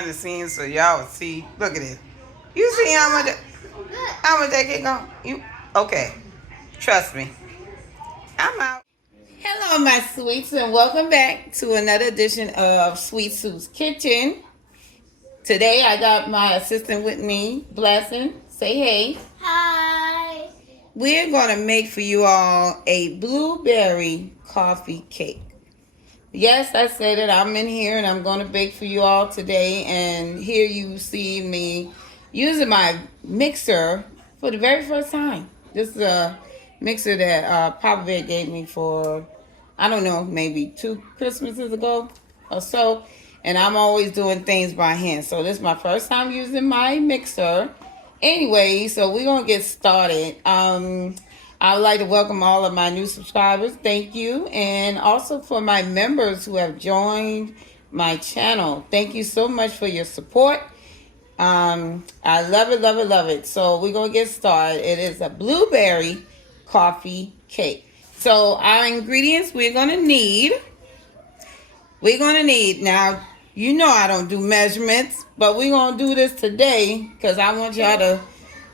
behind the scenes so y'all will see. Look at it. You see how much that can go? You okay? Trust me. I'm out. Hello, my sweets, and welcome back to another edition of Sweet Sue's Kitchen. Today, I got my assistant with me, Blessing. Say hey. Hi. We're going to make for you all a blueberry coffee cake. Yes, I said it. I'm in here and I'm going to bake for you all today. And here you see me using my mixer for the very first time. This is a mixer that Papa Bear gave me for, I don't know, maybe 2 Christmases ago or so. And I'm always doing things by hand. So this is my first time using my mixer. Anyway, so we're going to get started. I would like to welcome all of my new subscribers. Thank you. And also for my members who have joined my channel. Thank you so much for your support. I love it, love it, love it. So we're going to get started. It is a blueberry coffee cake. So our ingredients we're going to need. Now, you know I don't do measurements, but we're going to do this today because I want y'all to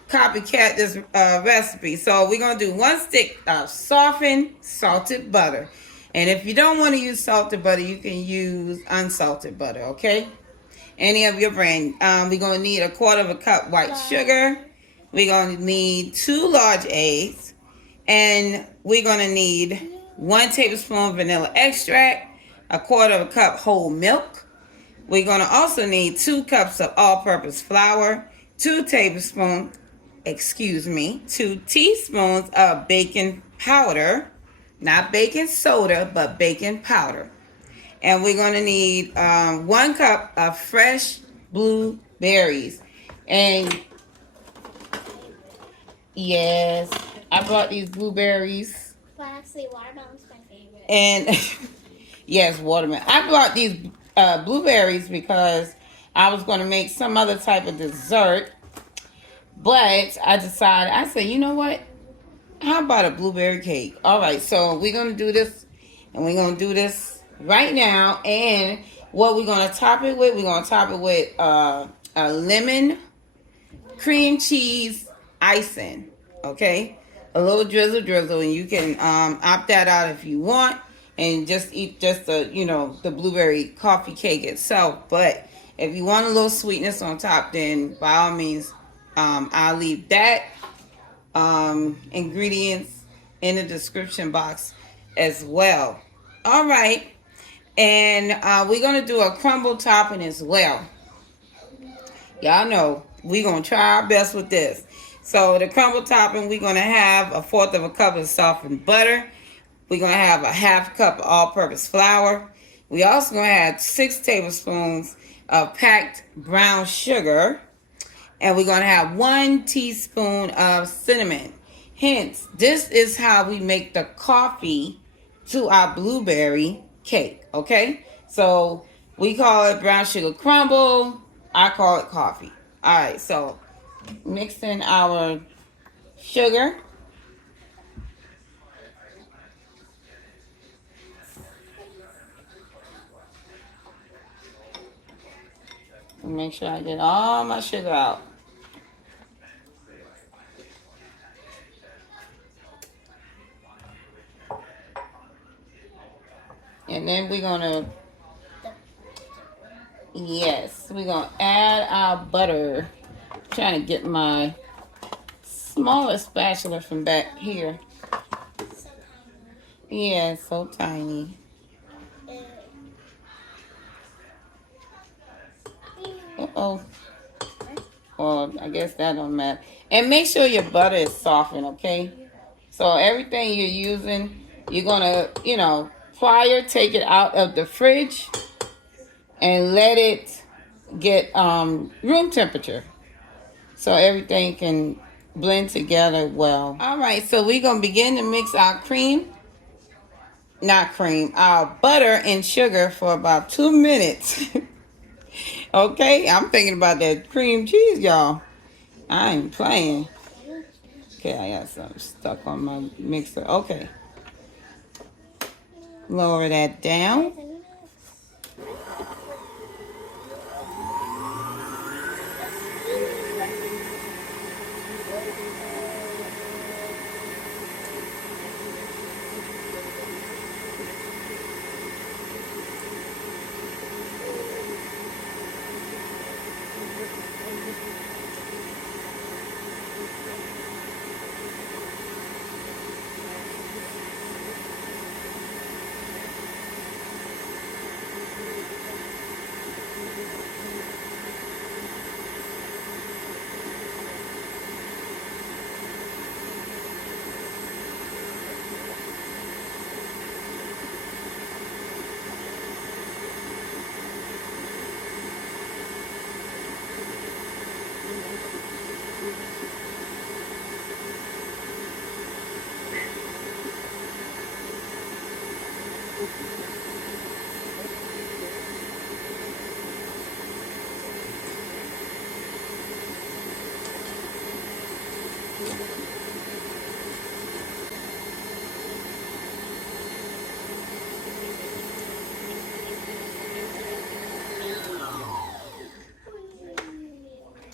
copycat this recipe. So we're going to do 1 stick of softened salted butter. And if you don't want to use salted butter, you can use unsalted butter, okay? Any of your brand. We're going to need 1/4 cup white sugar. We're going to need 2 large eggs. And we're going to need 1 tablespoon vanilla extract, 1/4 cup whole milk. We're going to also need 2 cups of all-purpose flour, 2 teaspoons of baking powder, not baking soda, but baking powder. And we're going to need 1 cup of fresh blueberries. And yes, I brought these blueberries. Well, actually, watermelon's my favorite. And yes, watermelon. I brought these blueberries because I was going to make some other type of dessert. But I said, you know what? How about a blueberry cake? All right, so we're going to do this, and we're going to do this right now. And what we're going to top it with, we're going to top it with a lemon cream cheese icing, okay? A little drizzle, and you can opt that out if you want, and just eat just the blueberry coffee cake itself. But if you want a little sweetness on top, then by all means, I'll leave that ingredients in the description box as well. All right, and we're gonna do a crumble topping as well. Y'all know we're gonna try our best with this. So the crumble topping, we're gonna have 1/4 cup of softened butter. We're gonna have 1/2 cup of all-purpose flour. We also gonna have 6 tablespoons of packed brown sugar. And we're going to have 1 teaspoon of cinnamon. Hence, this is how we make the coffee to our blueberry cake, okay? So, we call it brown sugar crumble. I call it coffee. All right, so mix in our sugar. Make sure I get all my sugar out. And then we're going to, we're going to add our butter. I'm trying to get my smaller spatula from back here. So tiny. Yeah, it's so tiny. Uh-oh. Well, I guess that don't matter. And make sure your butter is softened, okay? So everything you're using, you're going to, prior, take it out of the fridge and let it get room temperature so everything can blend together well. All right, so we're going to begin to mix our our butter and sugar for about 2 minutes. Okay, I'm thinking about that cream cheese, y'all. I ain't playing. Okay, I got something stuck on my mixer. Okay. Lower that down.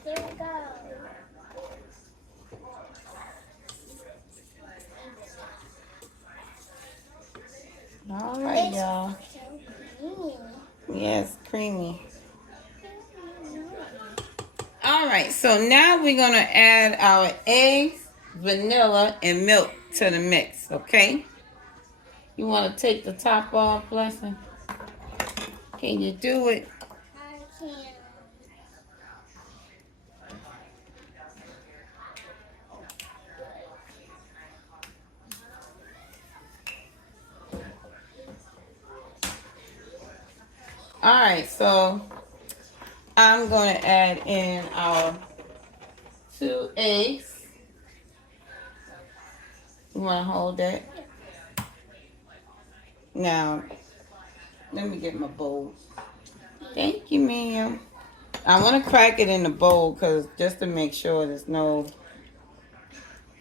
There we go. All right, y'all. So creamy. Yes, creamy. All right, so now we're going to add our eggs, vanilla, and milk to the mix, okay? You want to take the top off, Blessing? Can you do it? I can. All right, so I'm going to add in our 2 eggs. You want to hold that? Now, let me get my bowl. Thank you, ma'am. I want to crack it in the bowl because just to make sure there's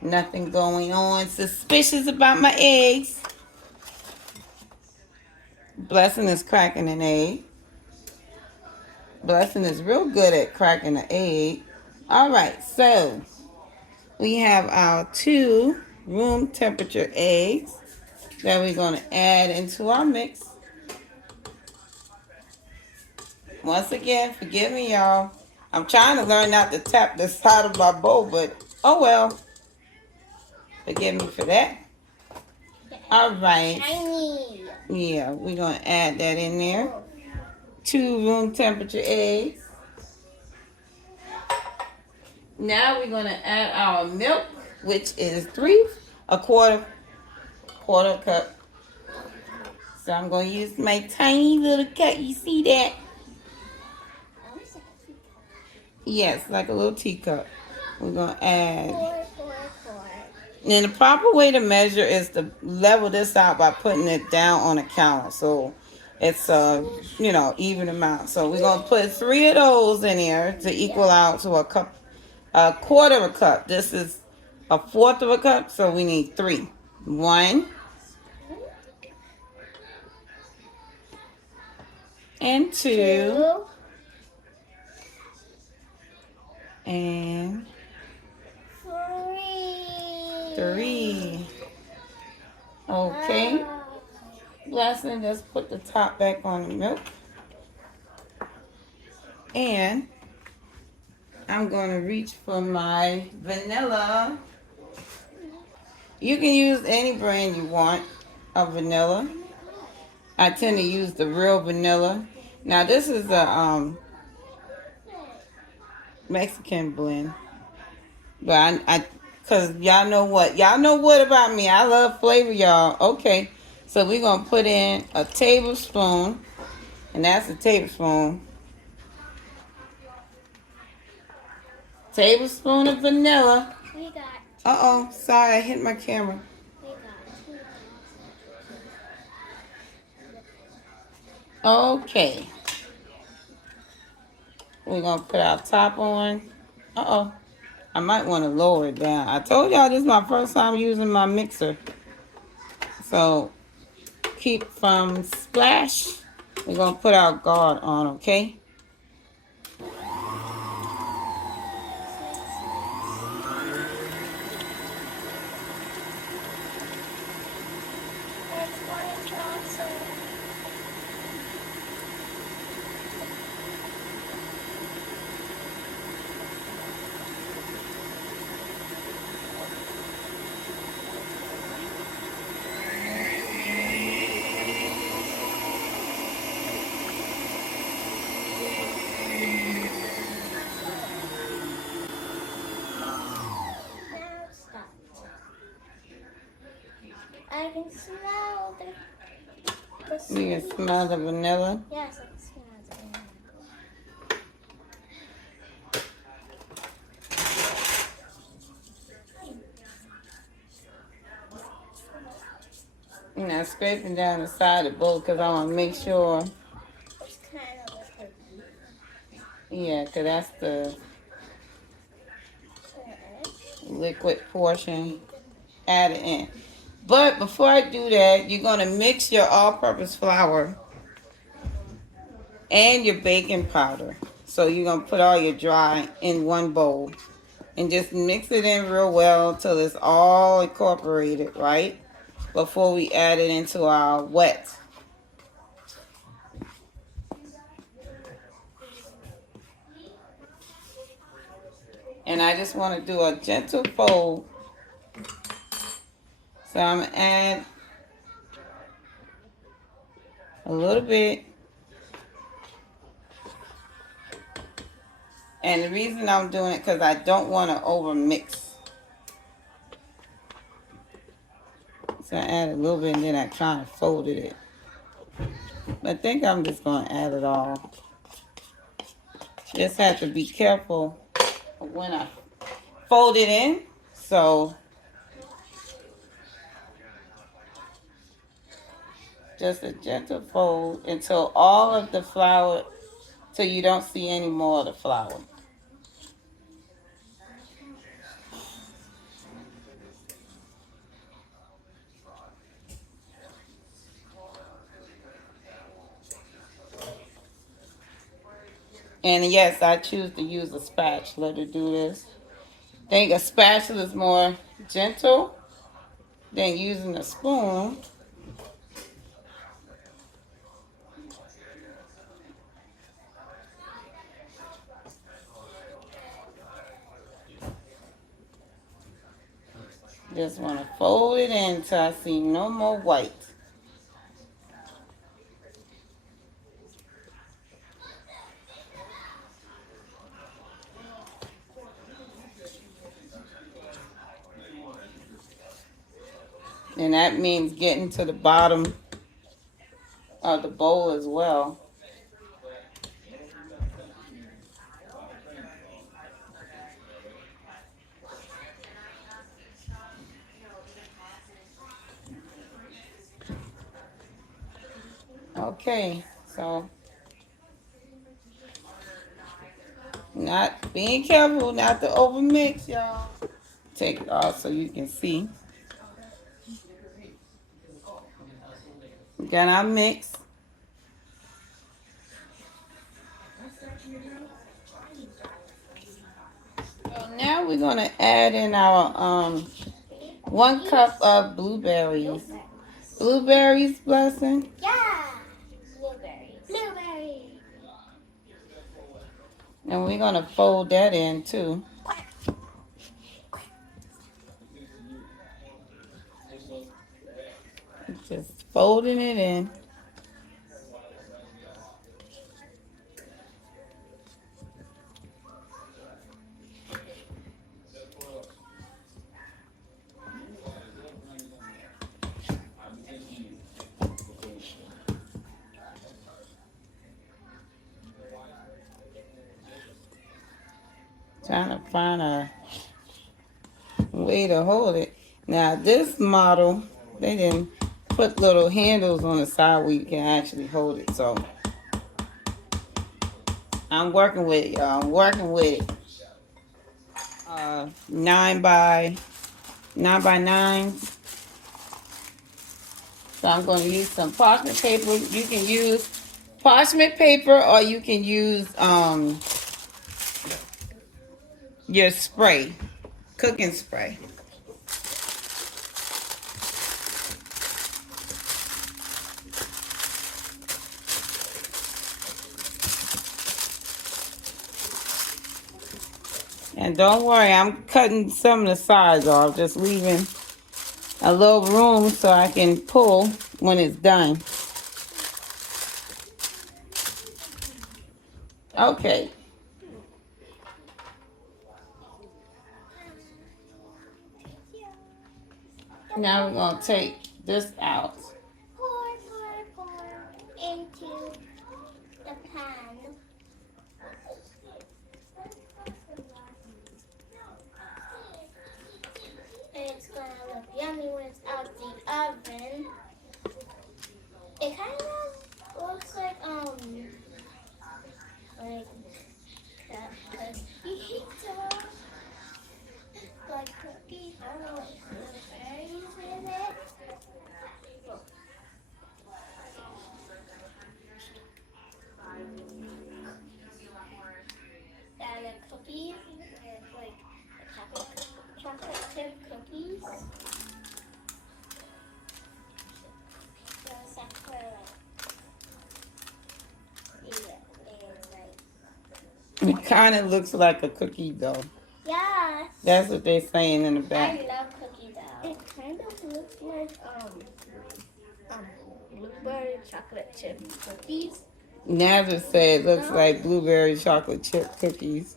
nothing going on suspicious about my eggs. Blessing is cracking an egg. Blessing is real good at cracking an egg. All right, so we have our 2 room temperature eggs that we're going to add into our mix. Once again, forgive me, y'all. I'm trying to learn not to tap the side of my bowl, but oh well. Forgive me for that. All right. Shiny. Yeah, we're going to add that in there. 2 room temperature eggs. Now we're going to add our milk, which is a quarter cup. So I'm going to use my tiny little cup. You see that? Yes, like a little teacup. We're going to add. Pour. And the proper way to measure is to level this out by putting it down on a counter. So it's even amount. So we're going to put 3 of those in here to equal out to a quarter of a cup. This is a fourth of a cup, so we need 3. 1 and 2 and 3. Okay. Blessing, just put the top back on the milk. And I'm going to reach for my vanilla. You can use any brand you want of vanilla. I tend to use the real vanilla. Now this is a Mexican blend. But cause y'all know what about me. I love flavor, y'all. Okay. So we're gonna put in a tablespoon, and that's a tablespoon. Tablespoon of vanilla. We got. Uh-oh, sorry, I hit my camera. We got. Okay. We're gonna put our top on. Uh-oh. I might want to lower it down. I told y'all this is my first time using my mixer. So keep from splash. We're gonna put our guard on, okay? I can smell the You can smell the vanilla. Yes, I can smell the vanilla. Now scraping down the side of the bowl because I want to make sure. It's kind of liquid. Yeah, because that's the Alright. liquid portion added in. But before I do that, you're going to mix your all-purpose flour and your baking powder. So you're going to put all your dry in one bowl and just mix it in real well till it's all incorporated, right? Before we add it into our wet. And I just want to do a gentle fold. So I'm going to add a little bit. And the reason I'm doing it because I don't want to over mix. So I add a little bit and then I kind of folded it. I think I'm just going to add it all. Just have to be careful when I fold it in. So just a gentle fold until all of the flour, till you don't see any more of the flour. And yes, I choose to use a spatula to do this. I think a spatula is more gentle than using a spoon. Just want to fold it in until I see no more white. And that means getting to the bottom of the bowl as well. Okay, so not being careful not to over mix, y'all. Take it off so you can see. Got our mix. So now we're gonna add in our 1 cup of blueberries. Blueberries, Blessing. Yeah. Blueberries. Blueberries. And we're gonna fold that in too. Just folding it in. Trying to find a way to hold it. Now this model, they didn't put little handles on the side where you can actually hold it. So I'm working with it, y'all. I'm working with it. 9 by 9. So I'm going to use some parchment paper. You can use parchment paper or you can use your spray, cooking spray. And don't worry, I'm cutting some of the sides off, just leaving a little room so I can pull when it's done. Okay. Now we're going to take this out. Pour into the pan. And it's gonna look yummy when it's out the oven. It kind of looks like cookies, like cookies. I don't know what blueberries in it. And the cookies, and like chocolate chip cookies. So it's like for It kind of looks like a cookie dough. yes. That's what they're saying in the I back. love cookie dough. It kind of looks like blueberry chocolate chip cookies. Nazareth said it looks like blueberry chocolate chip cookies.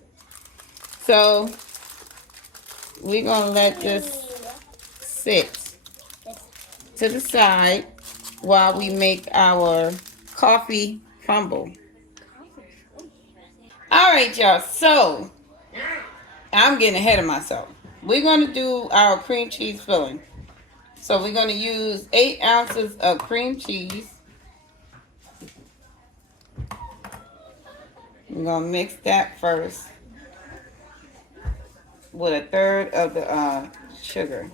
So we're gonna let this sit to the side while we make our coffee crumble. All right, y'all. So I'm getting ahead of myself. We're gonna do our cream cheese filling. So we're gonna use 8 ounces of cream cheese. We're gonna mix that first with 1/3 of the sugar.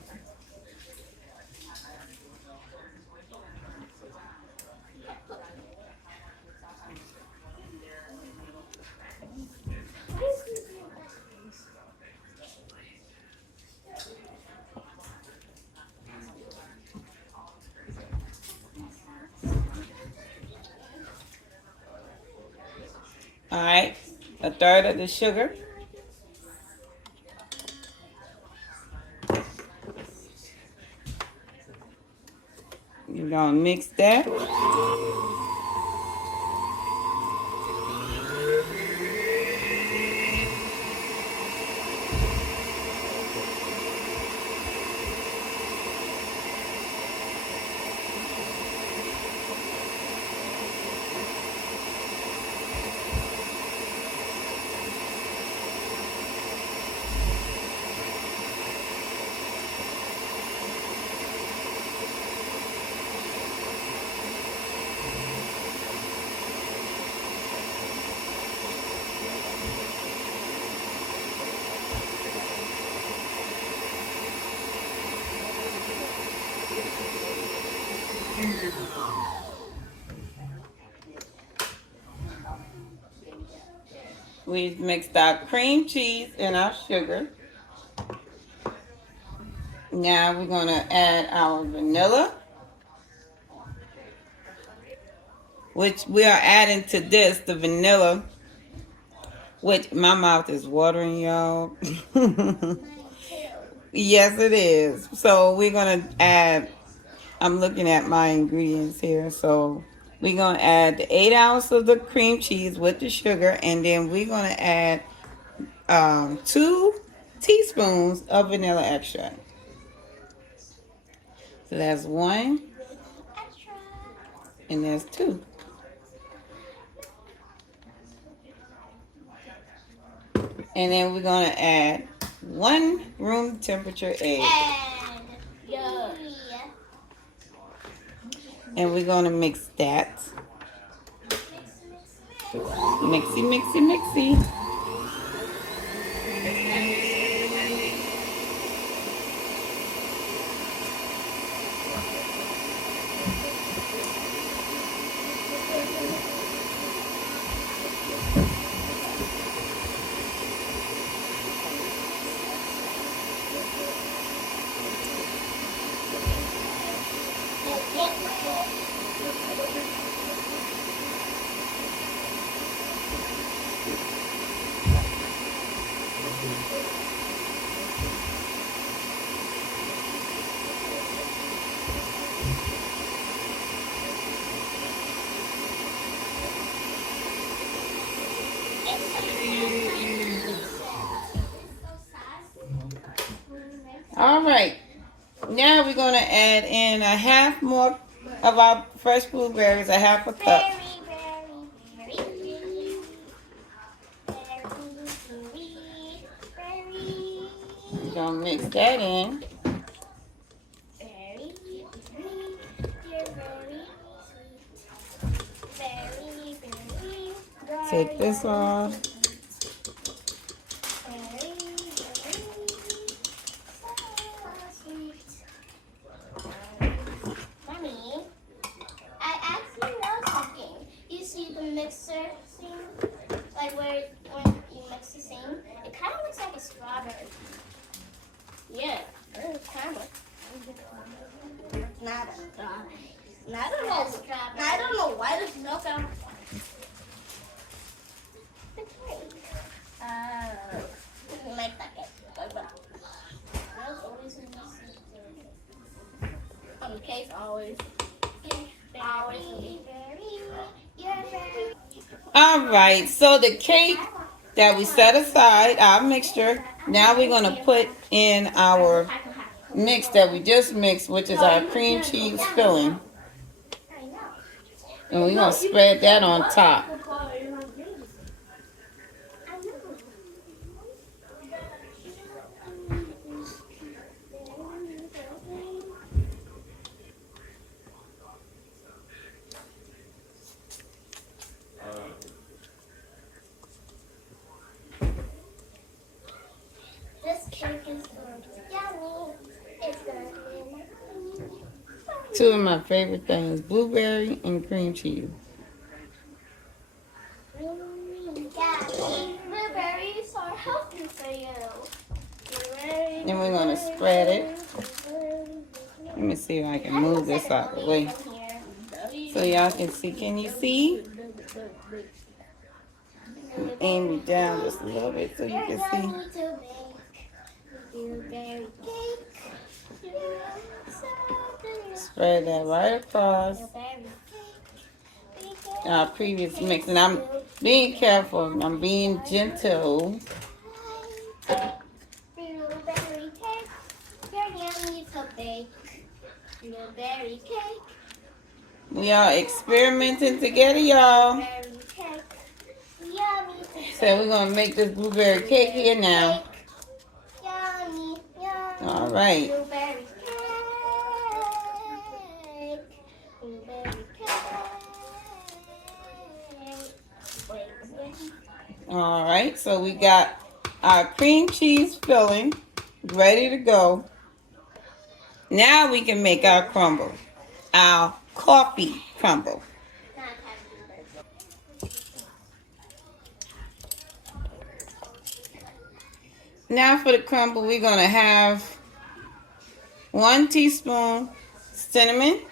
All right, 1/3 of the sugar. You're gonna mix that. We've mixed our cream cheese and our sugar. Now we're gonna add our vanilla, which we are adding to this, the vanilla, which my mouth is watering, y'all. Yes, it is. So we're gonna add, I'm looking at my ingredients here. So we're gonna add the 8 ounces of the cream cheese with the sugar, and then we're gonna add 2 teaspoons of vanilla extract. So that's 1, Extra. and there's 2. And then we're gonna add 1 room temperature egg. And yeah. And we're gonna mix that. Mixy, mixy, mixy. All right. Now we're gonna add in a half more of our fresh blueberries, a half a cup. We're gonna mix that in. take this off. Mommy, I actually know something. You see the mixer thing? Like where when you mix the thing? It kind of looks like a strawberry. Yeah, it's kind of. Not a strawberry. I don't know why there's milk out. Like that. On the case, always. All right, so the cake that we set aside, our mixture, now we're going to put in our mix that we just mixed, which is our cream cheese filling. And we're going to spread that on top. This cake is going to be yummy. It's going to be yummy. Two of my favorite things, blueberry and cream cheese. Yeah, blueberries are healthy for you. And we're going to spread it. Let me see if I can move this out of the way so y'all can see. Can you see? Aim it down just a little bit so you can see. Blueberry cake. Spread that right across our previous mix. And I'm being careful. I'm being gentle. Blueberry cake. You're yummy to bake. Blueberry cake. We are experimenting together, y'all. Blueberry cake. Yummy to bake. So we're going to make this blueberry cake here now. Yummy, yummy. All right. Blueberry cake. Blueberry cake. All right. So we got our cream cheese filling ready to go. Now we can make our crumble. Our coffee crumble. Now for the crumble, we're going to have 1 teaspoon cinnamon,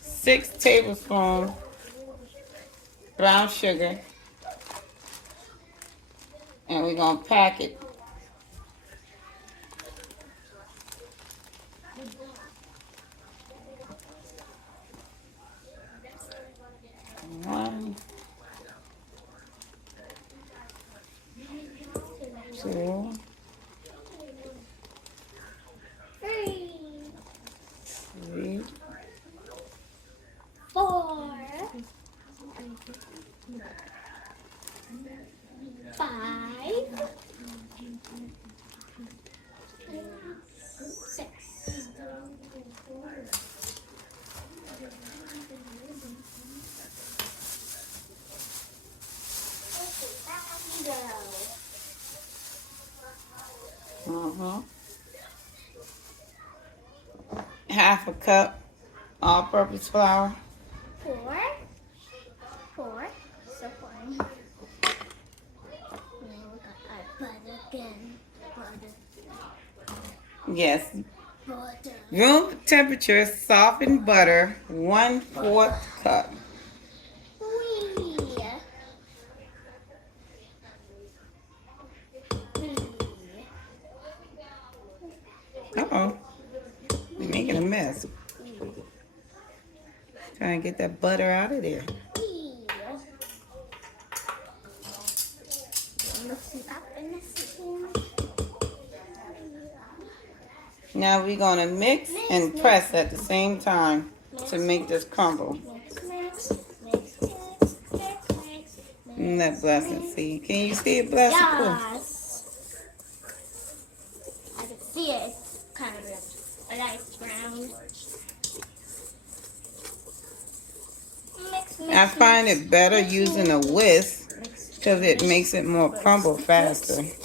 6 tablespoons brown sugar, and we're going to pack it. One, 2, 3, 4, 5, 6. Half a cup all-purpose flour. 4. So fine. Now we got our butter again. Yes. Butter. Room temperature softened butter, 1/4 cup. Uh-oh. You're making a mess. Trying to get that butter out of there. Now we're going to mix and press at the same time to make this crumble. That blessing, see. Can you see it, blessing? Yes. Yeah, it's kind of a nice brown. Mix, I mix, find mix. it better Mix, using a mix, whisk mix, because it mix, makes it more mix, crumble mix, faster. mix.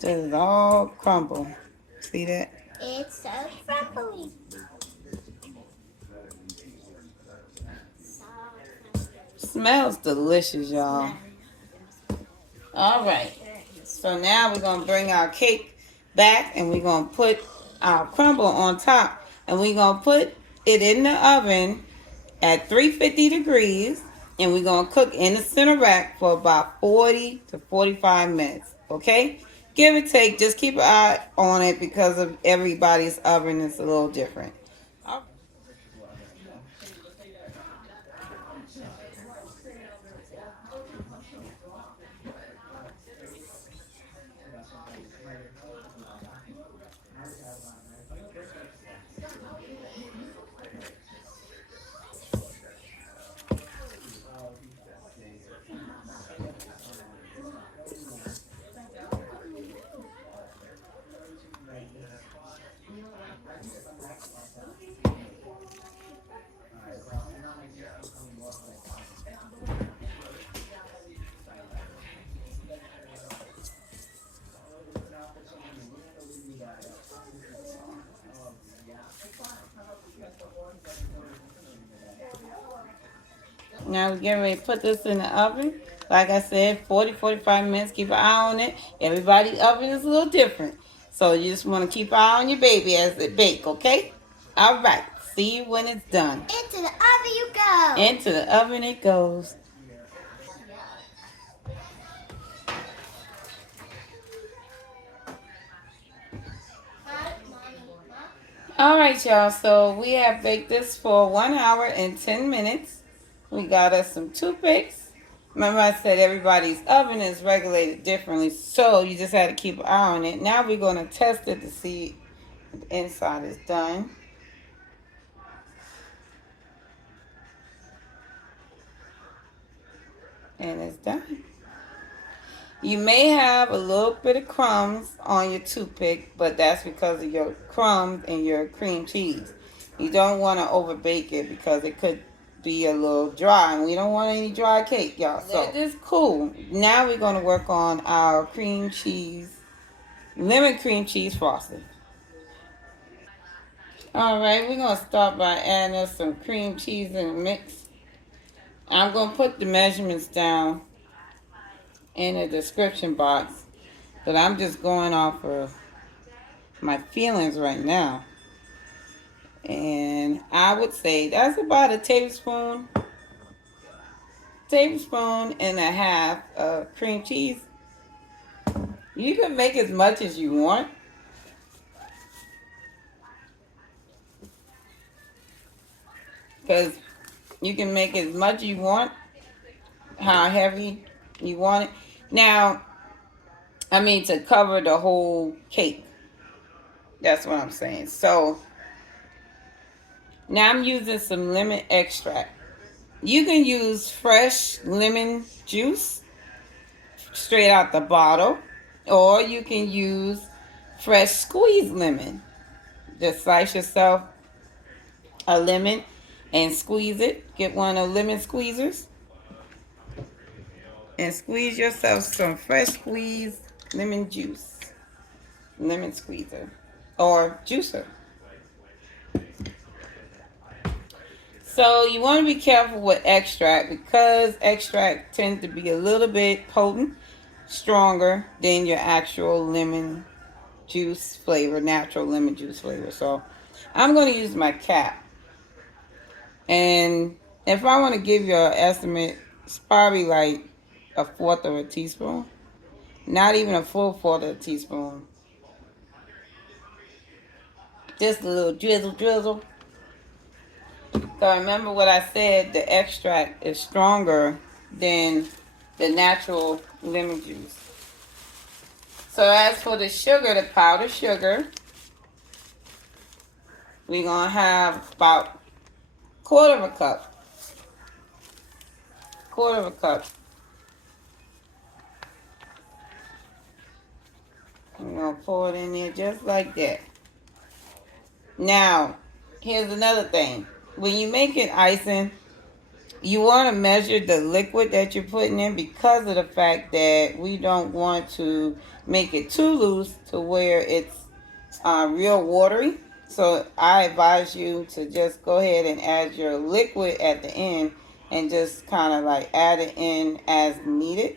This is all crumble. See that? It's so crumbly. So Smells delicious, y'all. All right. So now we're going to bring our cake back and we're going to put our crumble on top. And we're going to put it in the oven at 350 degrees. And we're going to cook in the center rack for about 40 to 45 minutes. Okay? Give or take. Just keep an eye on it because of everybody's oven is a little different. Now we're getting ready to put this in the oven. Like I said, 40-45 minutes. Keep an eye on it. Everybody's oven is a little different. So you just want to keep an eye on your baby as it bake, okay? All right. See you when it's done. into the oven you go. Into the oven it goes. All right, y'all. So we have baked this for 1 hour and 10 minutes. We got us some toothpicks. Remember I said everybody's oven is regulated differently, so you just had to keep an eye on it. Now we're going to test it to see if the inside is done. And it's done. You may have a little bit of crumbs on your toothpick, but that's because of your crumbs and your cream cheese. You don't want to overbake it because it could be a little dry, and we don't want any dry cake, y'all. So it is cool. Now we're going to work on our cream cheese, lemon cream cheese frosting. All right, we're going to start by adding us some cream cheese in the mix. I'm going to put the measurements down in the description box, but I'm just going off of my feelings right now. And I would say that's about a tablespoon and a half of cream cheese. You can make as much as you want. Because you can make as much as you want, how heavy you want it. Now, I mean to cover the whole cake. That's what I'm saying. So, now I'm using some lemon extract. You can use fresh lemon juice straight out the bottle, or you can use fresh squeezed lemon. Just slice yourself a lemon and squeeze it. Get one of the lemon squeezers and squeeze yourself some fresh squeezed lemon juice. Lemon squeezer or juicer. So you want to be careful with extract because extract tends to be a little bit potent, stronger than your actual lemon juice flavor, natural lemon juice flavor. So I'm going to use my cap. And if I want to give you an estimate, it's probably like a fourth of a teaspoon. Not even a full fourth of a teaspoon. Just a little drizzle. So remember what I said, the extract is stronger than the natural lemon juice. So as for the sugar, the powdered sugar, we're going to have about quarter of a cup. Quarter of a cup. I'm going to pour it in there just like that. Now, here's another thing. When you make it icing, you want to measure the liquid that you're putting in because of the fact that we don't want to make it too loose to where it's real watery. So I advise you to just go ahead and add your liquid at the end and just kind of like add it in as needed.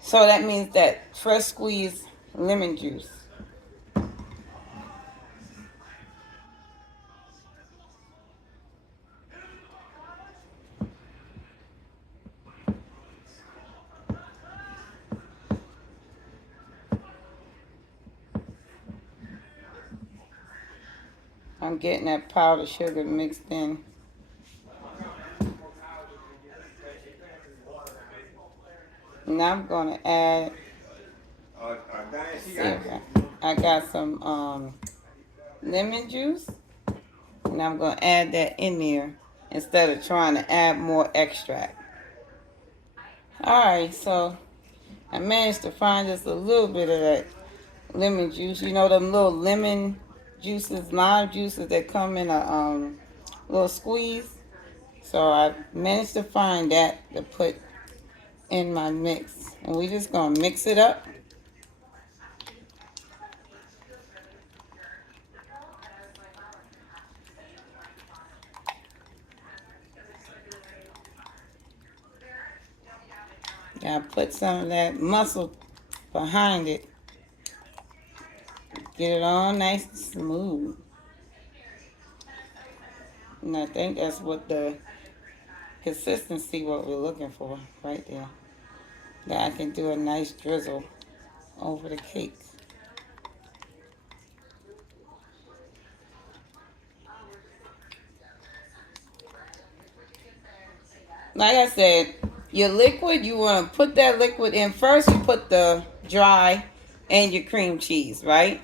So that means that fresh squeezed lemon juice. I'm getting that powdered sugar mixed in. Now I'm going to add, I got some lemon juice, and I'm going to add that in there instead of trying to add more extract. Alright, so I managed to find just a little bit of that lemon juice. You know them little lemon juices, lime juices that come in a little squeeze? So I managed to find that to put in my mix. And we're just going to mix it up. Gotta put some of that muscle behind it. Get it all nice and smooth. And I think that's what the consistency what we're looking for right there. That I can do a nice drizzle over the cake. Like I said, your liquid, you want to put that liquid in first. You put the dry and your cream cheese, right?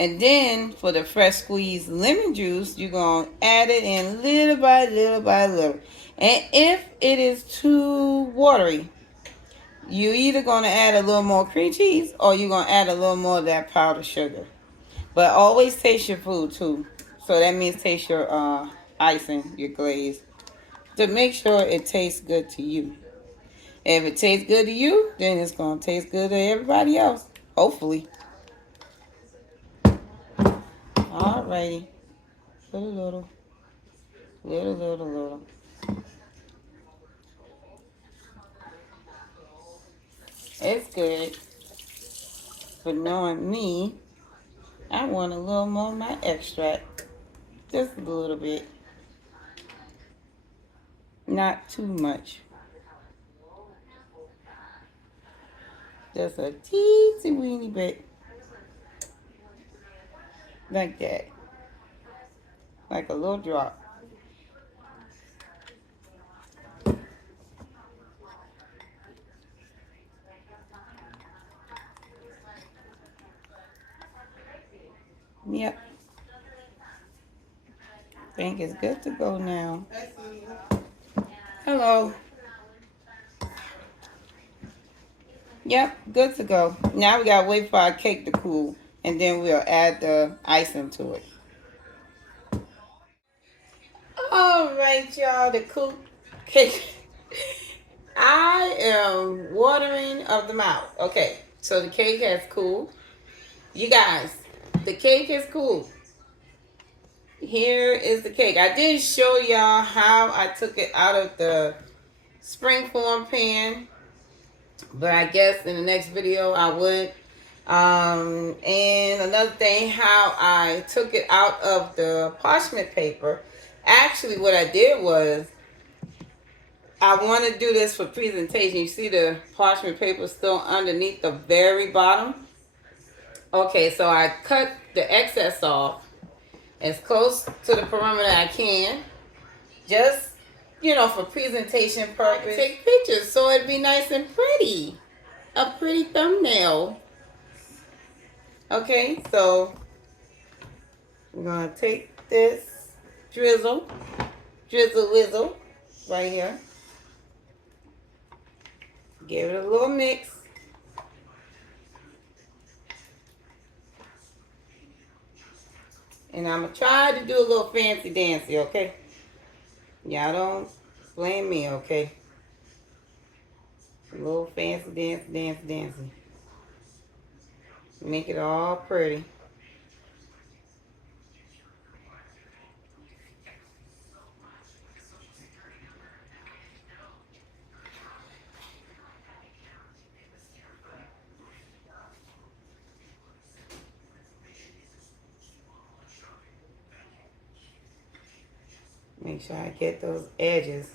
And then for the fresh squeezed lemon juice, you're going to add it in little by little by little. And if it is too watery, you're either going to add a little more cream cheese or you're going to add a little more of that powdered sugar. But always taste your food too. So that means taste your icing, your glaze, to make sure it tastes good to you. If it tastes good to you, then it's going to taste good to everybody else. Hopefully. Alrighty. Put a little. It's good. But knowing me, I want a little more of my extract. Just a little bit. Not too much. Just a teensy weeny bit. Like that. Like a little drop. Yep. Think it's good to go now. Hello. Yep, good to go. Now we gotta wait for our cake to cool, and then we'll add the icing to it. All right, y'all, the cake. I am watering of the mouth. Okay, so the cake has cooled. You guys, the cake is cool. Here is the cake. I did show y'all how I took it out of the springform pan, but I guess in the next video I would. And another thing, how I took it out of the parchment paper. Actually, what I did was, I want to do this for presentation. You see the parchment paper still underneath the very bottom? Okay, so I cut the excess off as close to the perimeter I can. Just, for presentation purpose. Take pictures so it'd be nice and pretty. a pretty thumbnail. Okay, so we're gonna take this drizzle whizzle right here. Give it a little mix. And I'm gonna try to do a little fancy dancy, okay? Y'all don't blame me, okay? A little fancy dancing. Make it all pretty. Make sure I get those edges.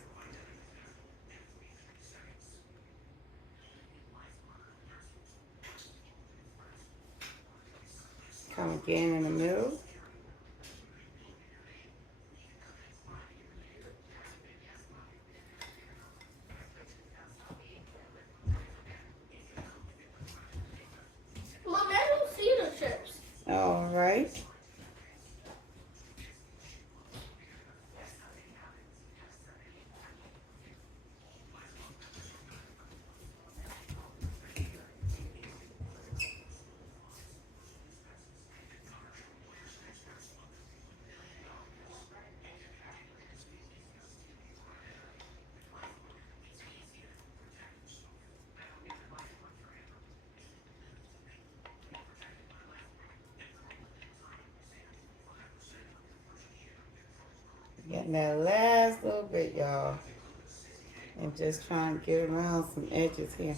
Come again in the middle. Mom, I don't see the chips. All right. Getting that last little bit, y'all. And just trying to get around some edges here.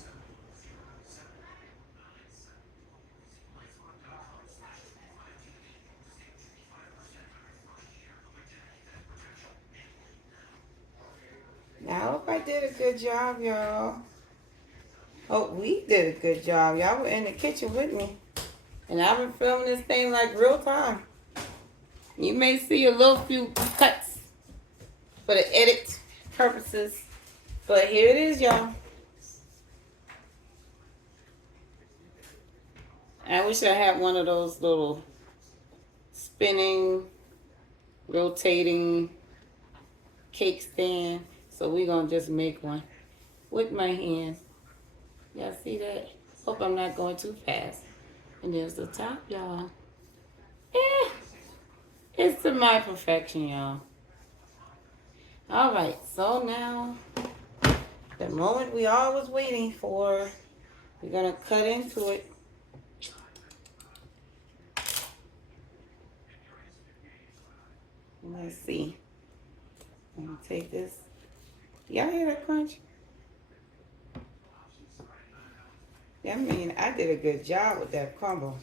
Now, I hope I did a good job, y'all. Hope we did a good job. Y'all were in the kitchen with me. And I've been filming this thing like real time. You may see a little few cuts for the edit purposes. But here it is, y'all. I wish I had one of those little spinning, rotating cake stand. So we're going to just make one with my hand. Y'all see that? Hope I'm not going too fast. And there's the top, y'all. It's to my perfection, y'all. All right, so now the moment we all was waiting for, we're gonna cut into it. Let's see. I'm gonna take this. Y'all hear that crunch? I mean, I did a good job with that crumble.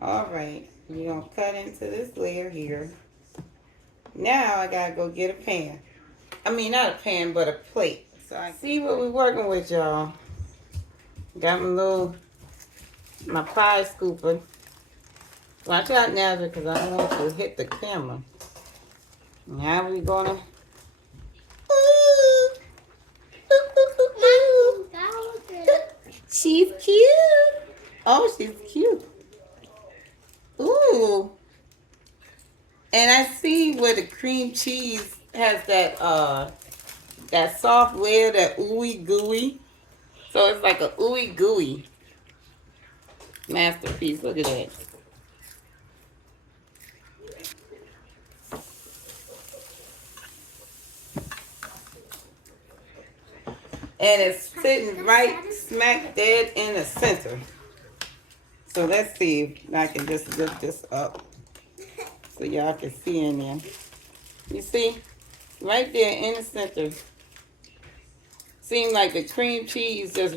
All right, we're gonna cut into this layer here. Now I gotta go get a pan. I mean, not a pan, but a plate. So I see what we're working with, y'all. Got my pie scooper. Watch out, Nazareth, because I don't want you to hit the camera. Now we're gonna. She's cute. Oh, she's cute. Ooh. And I see where the cream cheese has that soft layer, that ooey gooey. So it's like a ooey gooey masterpiece. Look at that. And it's sitting right smack dead in the center. So let's see if I can just lift this up so y'all can see in there. You see? Right there in the center. Seems like the cream cheese just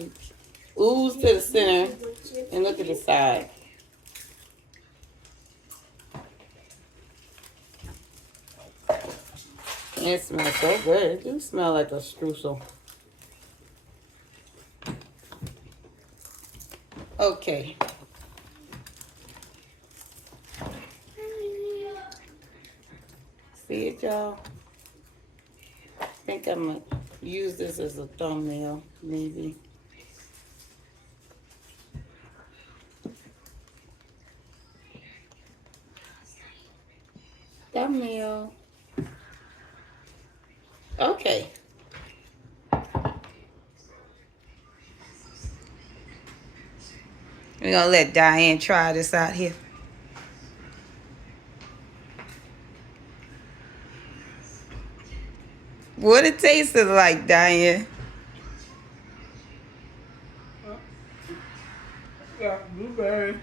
oozed to the center. And look at the side. And it smells so good. It do smell like a streusel. Okay. See it, y'all? I think I'm gonna use this as a thumbnail, maybe. Thumbnail. Okay. We're gonna let Diane try this out here. What it tasted like, Diane? Yeah, blueberry.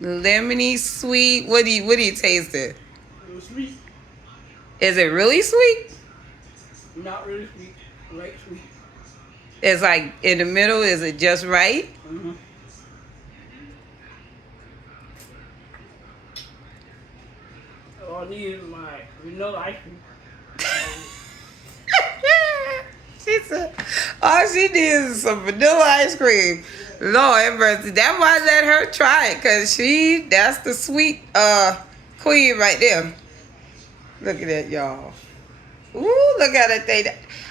Lemony sweet. What do you taste it? It was sweet. Is it really sweet? Not really sweet. Light sweet. It's like in the middle. Is it just right? Mm-hmm. All I need is my vanilla ice cream. She said, all she needs is some vanilla ice cream. Lord have mercy. That's why I let her try it, because that's the sweet queen right there. Look at that, y'all. Ooh, look at that thing.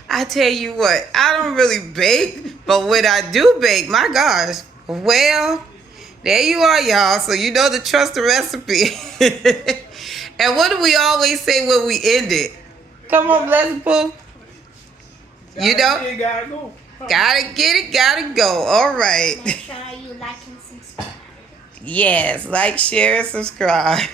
I tell you what, I don't really bake, but when I do bake, my gosh. Well, there you are, y'all. So you know to trust the recipe. And what do we always say when we end it? Come on, Blessed Pooh. You know? Gotta go. Gotta get it, gotta go. All right. Make sure you like and subscribe. Yes, like, share, and subscribe.